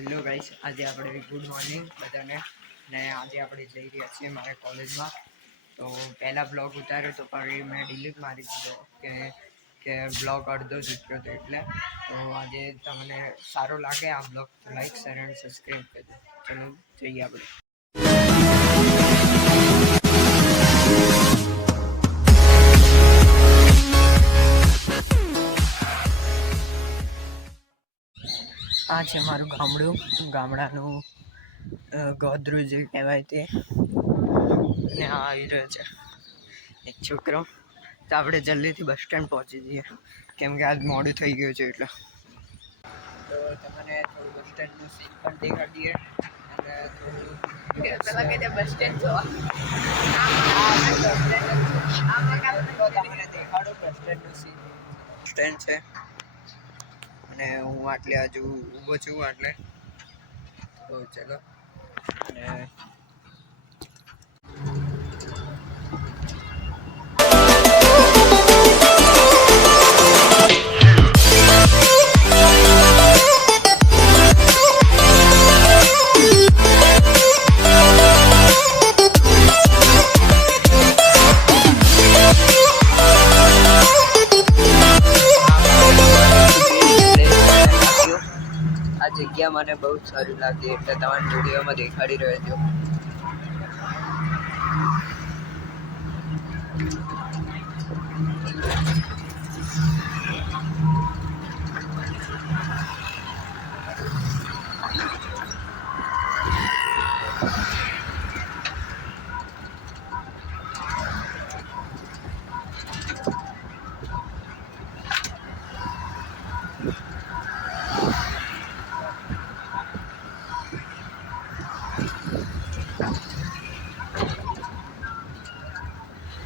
Hello guys, આજે આપણે good morning બધાને ને આજે આપણે જઈ રહ્યા છીએ મારા કોલેજમાં. તો પહેલા બ્લોગ ઉતાર્યો તો પછી મેં ડિલીટ મારી દીધો કે બ્લોગ અડધો જ ઉતર્યો હતો એટલે. તો આજે તમને સારો લાગે આ બ્લોગ તો લાઈક શેર અને સબસ્ક્રાઈબ કરજો. ચલો જઈએ આપણે. આ છે મારું ગામડું, ગામડાનું ગોધરું જે કહેવાય તે. અને આ આવી રહ્યો છે એક છોકરો. તો આપણે જલ્દીથી બસ સ્ટેન્ડ પહોંચી જઈએ કેમ કે આજ મોડું થઈ ગયું છે એટલે. તો તમને થોડું બસ સ્ટેન્ડનું સીન પણ દેખાડીએ અને થોડું બસ સ્ટેન્ડ જોવા તમને દેખાડો બસ સ્ટેન્ડનું સીન. સ્ટેન્ડ છે અને હું આટલે હજુ ઊભો છું આટલે. તો ચલો. અને આ જગ્યા મને બહુ સારી લાગી એટલે તમારા વિડીયોમાં દેખાડી રહ્યો છું.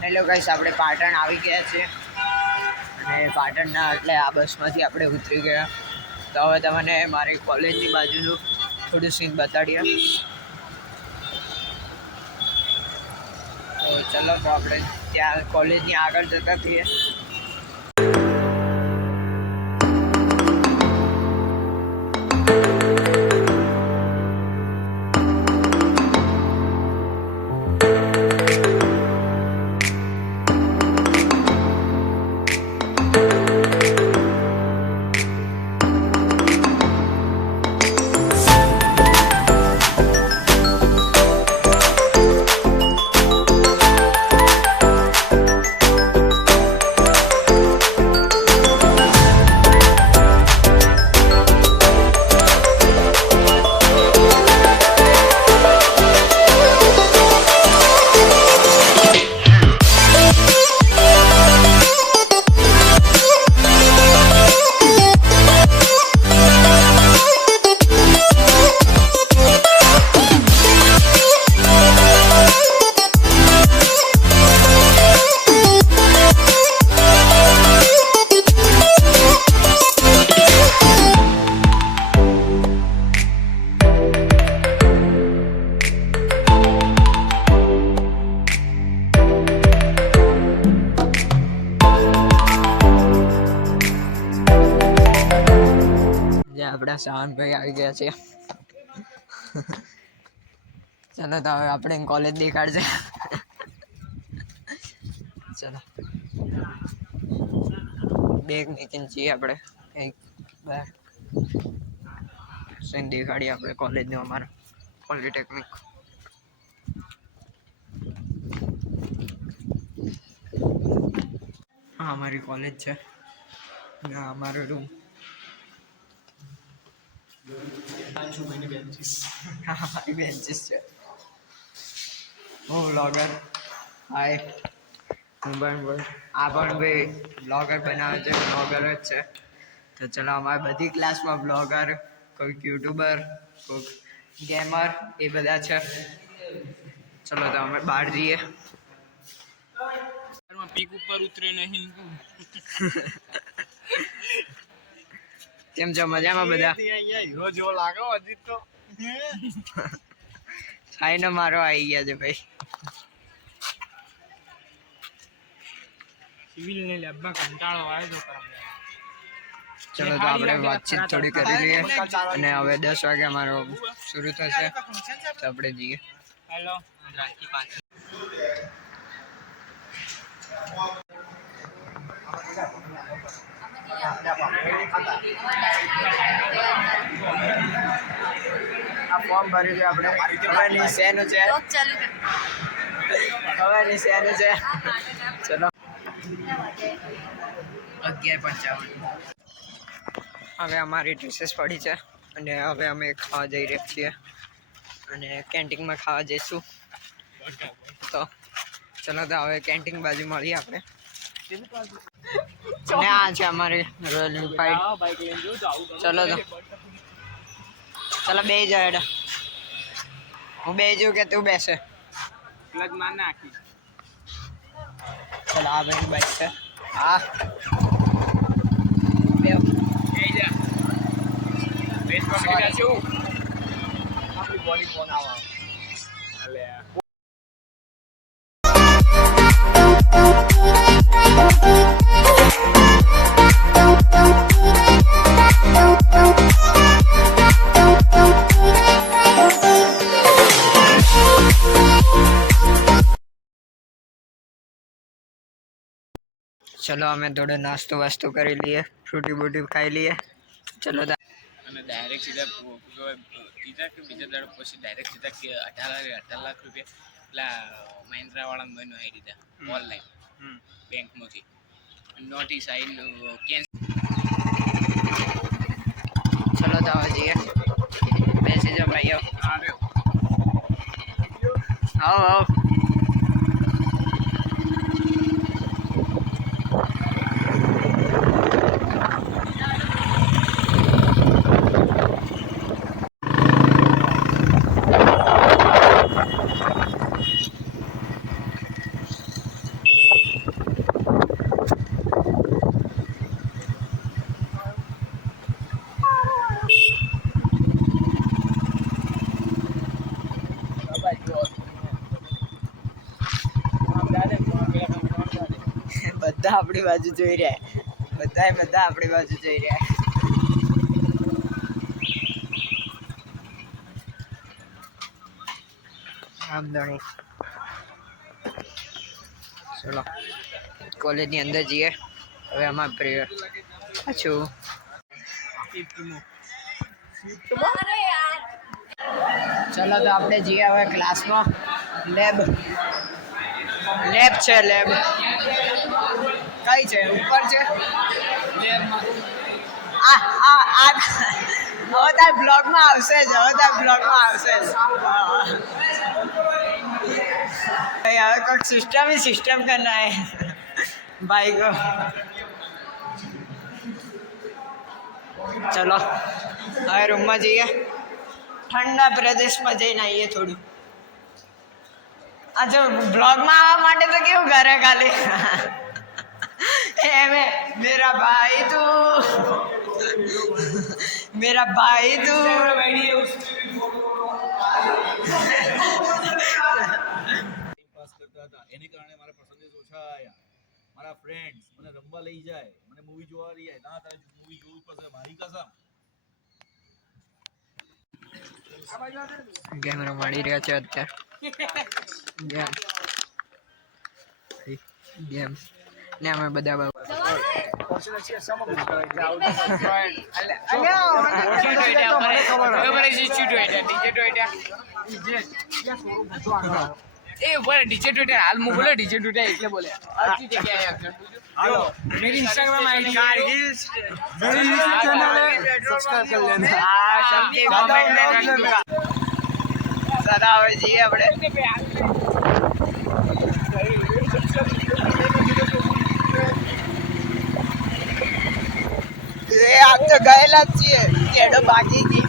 હેલો ગાઈસ, આપણે પાટણ આવી ગયા છે અને પાટણના એટલે આ બસમાંથી આપણે ઉતરી ગયા. તો હવે તમને મારી કોલેજની બાજુનું થોડું સીન બતાડીએ. તો ચલો, તો આપણે ત્યાં કોલેજની આગળ જતા થઈએ. આપણા શાહનભાઈ આવી ગયા છે. ચલો, તો હવે આપણે કોલેજ દેખાડશે. ચલો બેગ મૂકીને છીએ આપણે એક બાર સીન દેખાડીએ આપણે કોલેજનું, અમારા પોલિટેકનિક. હા, અમારી કોલેજ છે. ના, અમારો રૂમ. મારી બેન્ચીસ છે. હું વ્લોગર. હાય, હું પણ આ પણ ભાઈ વ્લોગર બનાવે છે, વ્લોગર જ છે. તો ચલો, અમારે બધી ક્લાસમાં વ્લોગર, કોઈક યુટ્યુબર, કોઈક ગેમર એ બધા છે. ચલો, તો અમે બહાર જઈએ. પીક ઉપર ઉતરે નહીં. કેમ છો, મજામાં બધા? હીરો જેવો લાગો હજી તો. સાઈનો મારો આવી ગયા છે ભાઈ. સિવિલ ને લેબમાં કંટાળો આવે તો ચલો તો આપણે વાતચીત થોડી કરી લઈએ અને હવે 10 વાગે અમારો શરૂ થશે તો આપણે જઈએ. હેલો આ ફોર્મ ભરી છે આપણે. હવે નિશેનું છે, હવે નિશેનું છે. ચલો 11:55 હવે અમારી રિસેસ પડી છે અને હવે અમે ખાવા જઈ રહ્યા છીએ અને કેન્ટીનમાં ખાવા જઈશું. તો ચલો તો હવે કેન્ટીન બાજુ મળીએ આપણે. અને આ છે અમારી રોયલ એન્ફિલ્ડ. ચલો તો ચલો બે જાય એડા. હું બે જઉં કે તું બેસે? ચલો આ ભાઈ બાઈક છે. હા ચલો અમે થોડો નાસ્તો વાસ્તો કરી લઈએ, ફ્રૂટી બૂટી ખાઈ લઈએ. ચલો અને ડાયરેક્ટ સીધા બીજા દાડો પછી ડાયરેક્ટ સીધા કે 18 લાખ રૂપિયા પેલા મહિન્દ્રા વાળા બનો આવી દીધા ઓનલાઈન બેંકમાંથી. નોટિસ આવી કેન્સલ. ચલો તો હવે જઈએ. બેસી જાઓ ભાઈઓ. આવો આવો. બધા આપણી બાજુ જોઈ રહ્યા, બધા આપણી બાજુ જોઈ રહ્યા. આમ ધણી. ચલો કોલેજની અંદર જઈએ. હવે આમાં પાછું ચલો તો આપણે જઈએ હવે ક્લાસમાં. લેબ છે. લેબ કઈ છે? ઉપર છે. હવે તાર બ્લોગમાં આવશે જ. હવે કોઈક સિસ્ટમ કરના હે ભાઈ કો. ચલો હવે રૂમમાં જઈએ. ઠંડા પ્રદેશમાં જઈને આવીએ થોડું. આ જો બ્લોગમાં આવવા માટે તો કેવું કરે ખાલી मेरा भाई तू એની કારણે મારા પર્સન્ટેજ ઓછા આવ્યા. મારા ફ્રેન્ડ્સ મને રમવા લઈ જાય, મને મૂવી જોવા લઈ જાય. ના તારે મૂવી જોવું પડશે મારી કસમ. ગેમ રમાડી રહ્યા છે અત્યારે. ગેમ ને અમે બધા ડીજે ટ્વિટર હાલ હું બોલે ડીજે ટ્વિટર એટલે બોલે मेरी इंस्टाग्राम आईडी मेरी यूट्यूब चैनल है, सब्सक्राइब कर लेना. हां सबके कमेंट में कर दूंगा. सदा આવે છીએ આપણે. એ આપ તો ગયેલા જ છીએ. કેડો ભાગી ગઈ.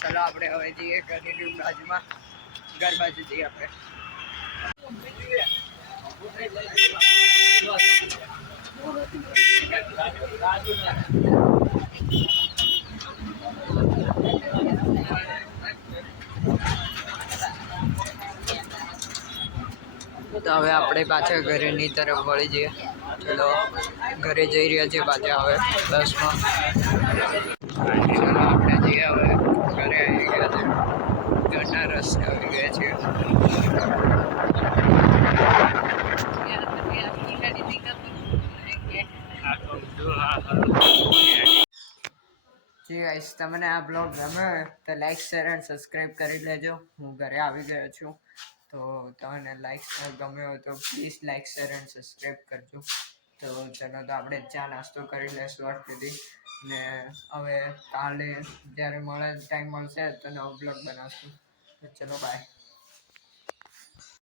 ચલો આપણે હવે જઈએ ઘરની બાજુમાં, ઘર બાજુ જઈએ આપણે. તો હવે આપણે પાછા ઘરેની તરફ વળી જઈએ. ચલો ઘરે જઈ રહ્યા છીએ પાછા હવે બસમાં. ચલો આપણે જઈએ હવે ઘરે આવી ગયા છે. ઘરના રસ્તે આવી ગયા છીએ. જી ગાઈસ, તમને આ બ્લોગ ગમે તો લાઈક શેર એન્ડ સબસ્ક્રાઈબ કરી લેજો. હું ઘરે આવી ગયો છું, તો તમને લાઈક ગમ્યો હોય તો please like share and subscribe કરજો. તો ચલો તો આપણે ચા નાસ્તો કરી લઈશું અટલીથી, ને હવે કાલે જ્યારે ટાઈમ મળશે તો નવો બ્લોગ બનાવશું. તો ચલો બાય.